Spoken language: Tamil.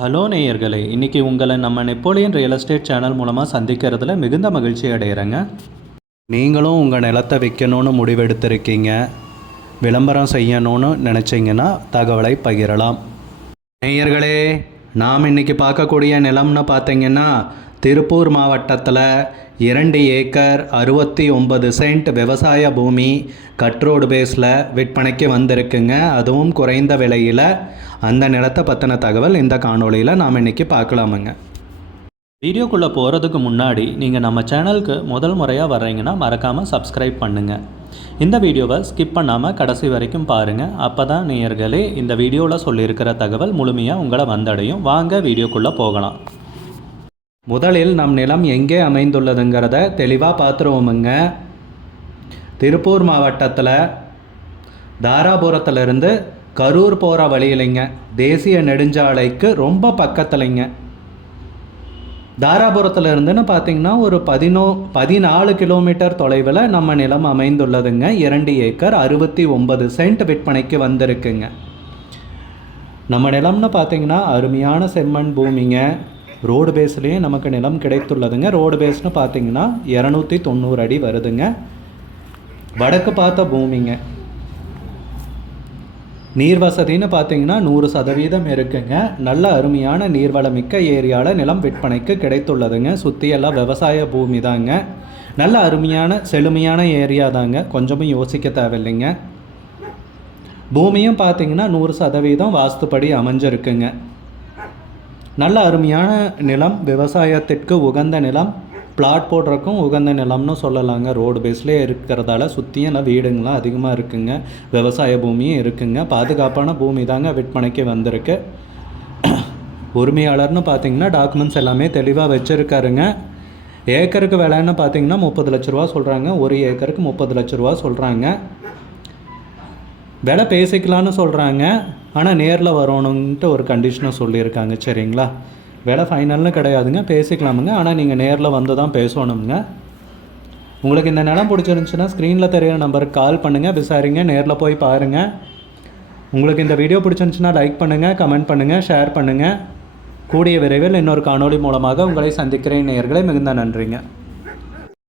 ஹலோ நேயர்களே, இன்றைக்கி உங்களை நம்ம நெப்போலியன் ரியல் எஸ்டேட் சேனல் மூலமாக சந்திக்கிறதுல மிகுந்த மகிழ்ச்சி அடைகிறேங்க. நீங்களும் உங்கள் நிலத்தை விற்கணும்னு முடிவெடுத்திருக்கீங்க, விளம்பரம் செய்யணும்னு நினச்சிங்கன்னா தகவலை பகிரலாம். நேயர்களே, நாம் இன்றைக்கி பார்க்கக்கூடிய நிலம்னு பார்த்தீங்கன்னா திருப்பூர் மாவட்டத்தில் 2 ஏக்கர் 69 சென்ட் விவசாய பூமி கட்ரோடு பேஸில் விற்பனைக்கு வந்திருக்குங்க. அதுவும் குறைந்த விலையில். அந்த நிலத்தை பற்றின தகவல் இந்த காணொளியில் நாம் இன்றைக்கி பார்க்கலாமுங்க. வீடியோக்குள்ளே போகிறதுக்கு முன்னாடி நீங்கள் நம்ம சேனலுக்கு முதல் முறையாக வர்றீங்கன்னா மறக்காமல் சப்ஸ்கிரைப் பண்ணுங்கள். இந்த வீடியோவை ஸ்கிப் பண்ணாமல் கடைசி வரைக்கும் பாருங்கள். அப்போ தான் நேயர்களே இந்த வீடியோவில் சொல்லியிருக்கிற தகவல் முழுமையாக உங்களை வந்தடையும். வாங்க வீடியோக்குள்ளே போகலாம். முதலில் நம் நிலம் எங்கே அமைந்துள்ளதுங்கிறத தெளிவாக பார்த்துருவோமுங்க. திருப்பூர் மாவட்டத்தில் தாராபுரத்துலேருந்து கரூர் போகிற வழியிலைங்க, தேசிய நெடுஞ்சாலைக்கு ரொம்ப பக்கத்துலைங்க. தாராபுரத்துலேருந்துன்னு பார்த்திங்கன்னா ஒரு 14 கிலோமீட்டர் தொலைவில் நம்ம நிலம் அமைந்துள்ளதுங்க. 2 ஏக்கர் 69 சென்ட் விற்பனைக்கு வந்திருக்குங்க. நம்ம நிலம்னு பார்த்திங்கன்னா அருமையான செம்மண் பூமிங்க. ரோடு பேஸ்லேயே நமக்கு நிலம் கிடைத்துள்ளதுங்க. ரோடு பேஸ்னு பார்த்திங்கன்னா 290 அடி வருதுங்க. வடக்கு பார்த்த பூமிங்க. நீர் வசதின்னு பார்த்திங்கன்னா 100% இருக்குங்க. நல்ல அருமையான நீர்வளமிக்க ஏரியாவில் நிலம் விற்பனைக்கு கிடைத்துள்ளதுங்க. சுற்றியெல்லாம் விவசாய பூமி தாங்க. நல்ல அருமையான செழுமையான ஏரியா தாங்க. கொஞ்சமும் யோசிக்க தேவையில்லைங்க. பூமியும் பார்த்திங்கன்னா 100% வாஸ்துப்படி அமைஞ்சிருக்குங்க. நல்ல அருமையான நிலம், விவசாயத்திற்கு உகந்த நிலம், பிளாட் போடுறக்கும் உகந்த நிலம்னு சொல்லலாங்க. ரோடு பேஸ்லேயே இருக்கிறதால சுற்றியும் எல்லாம் வீடுங்களாம் அதிகமாக இருக்குங்க. விவசாய பூமியும் இருக்குங்க. பாதுகாப்பான பூமி தாங்க விற்பனைக்கு வந்திருக்கு. உரிமையாளர்னு பார்த்திங்கன்னா டாக்குமெண்ட்ஸ் எல்லாமே தெளிவாக வச்சுருக்காருங்க. ஏக்கருக்கு விலைன்னு பார்த்திங்கன்னா 30 லட்ச ரூபா சொல்கிறாங்க. ஒரு ஏக்கருக்கு 30 லட்ச ரூபா சொல்கிறாங்க. விலை பேசிக்கலான்னு சொல்கிறாங்க. ஆனால் நேரில் வரணுன்ட்டு ஒரு கண்டிஷனை சொல்லியிருக்காங்க. சரிங்களா, விலை ஃபைனல்னு கிடையாதுங்க, பேசிக்கலாமுங்க. ஆனால் நீங்கள் நேரில் வந்து தான் பேசணுங்க. உங்களுக்கு இந்த நிலம் பிடிச்சிருந்துச்சுன்னா ஸ்க்ரீனில் தெரியிற நம்பருக்கு கால் பண்ணுங்கள், விசாரிங்க, நேரில் போய் பாருங்கள். உங்களுக்கு இந்த வீடியோ பிடிச்சிருந்துச்சுன்னா லைக் பண்ணுங்கள், கமெண்ட் பண்ணுங்கள், ஷேர் பண்ணுங்கள். கூடிய விரைவில் இன்னொரு காணொளி மூலமாக உங்களை சந்திக்கிறேன் நேயர்களே. மிகுந்த நன்றிங்க.